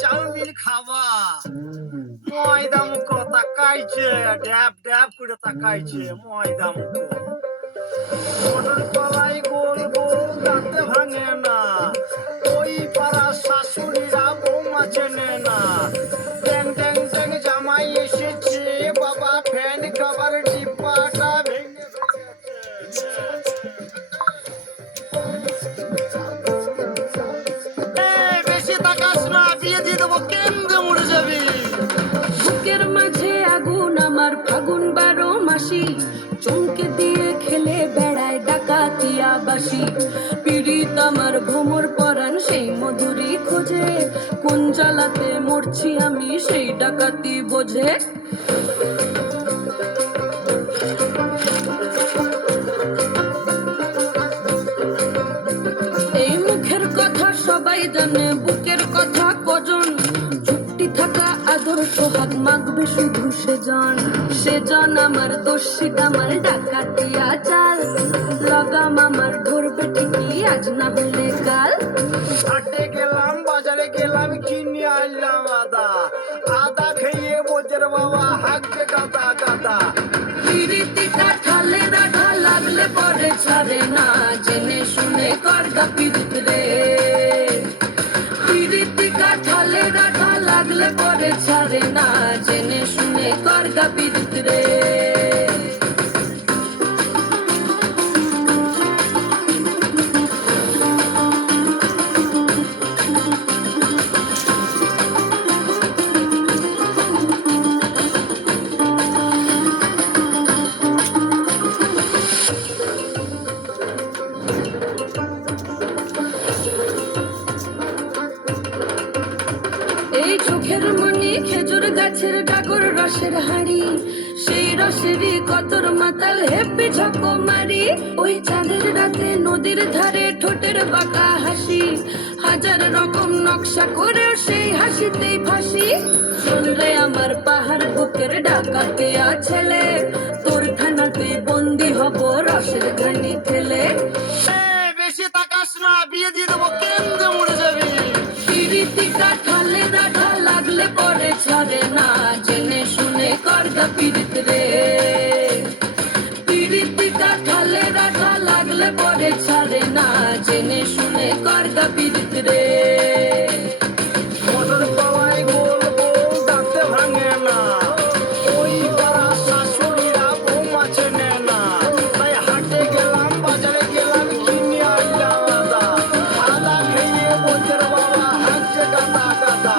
chowmein খাবা ময়দা মুখো তাকাইছে ড্যাব ড্যাব করে তাকাইছে ময়দা মুখো মটর কলাই গোল গোল দাঁতে ভাঙে না ওই পাড়া শাশুড়িরা বৌমা চেনে না ট্যাং ট্যাং ট্যাং জামাই এসেছে বাবা ফ্যান খাবার ডিব্বাটা ভেঙে বেশি তাকাস না বিয়ে দিয়ে দেবো কেন্দ্রে মরে যাবি বুকের মাঝে আগুন আমার ফাগুন 12 মাসি চমকে দিয়ে খেলে বেড়ায় ডাকাতিয়া বাসি পীড়িত আমার ভ্রমর পরাণ সেই মধুরী খোঁজে কোন জ্বালাতে মরছি আমি সেই ডাকাতি বোঝে এই মুখের কথা সবাই জানে বুকের কথা কজন চুপটি থাকা আদর সোহাগ মাগবে শুধু সেজন আমার দোষী আমার ডাকাতিয়া চাল লাগাম আমার ধরবে ঠিকই আজ না হলে কাল হাটে গেলাম বাজারে গেলাম কিনে আনলাম আদা আদা খেয়ে বোঝের বাবা হাঁকবে গাদা গাদা পিরিতিটা ঠালে রাখা লাগলে পরে ছাড়ে না জেনে শুনে করগা পিরিত রে পিরিতিটা ঠালে রাখা লাগলে পরে ছাড়ে না জেনে শুনে করগা পিরিত রে এই চোখের মনি খেজুর গাছের ডাগর রসের হাড়ি সেই রসেরই কতর মাতাল হেপি ঝকো মারি ওই চাঁদের রাতে নদীর ধারে ঠোঁটের বাঁকা হাসি হাজার রকম নকশা করেও সেই হাসিতেই ফাঁসি শুনলে আমার পাহাড় বুকের ডাকাতে ছেলে তোর থানাতে বন্দি হব রসের ঘানি ঠেলে বেশি তাকাস না বিয়ে দিয়ে দেবো কেন্দ্রে মরে যাবি পিরিতিটা ঠালে রাখা লাগলে পরে ছাড়ে না জেনে শুনে করগা পিরিত রে পিরিতিটা ঠালে রাখা লাগলে পরে ছাড়ে না জেনে শুনে করগা পিরিত রে মটর কলাই গোল গোল দাঁতে ভাঙে না ওই পাড়া শাশুড়িরা বৌমা চেনে না তাই হাটে গেলাম বাজারে গেলাম কিনে আনলাম আদা আদা খেয়ে বোঝের বাবা হাঁকছে গাদা গাদা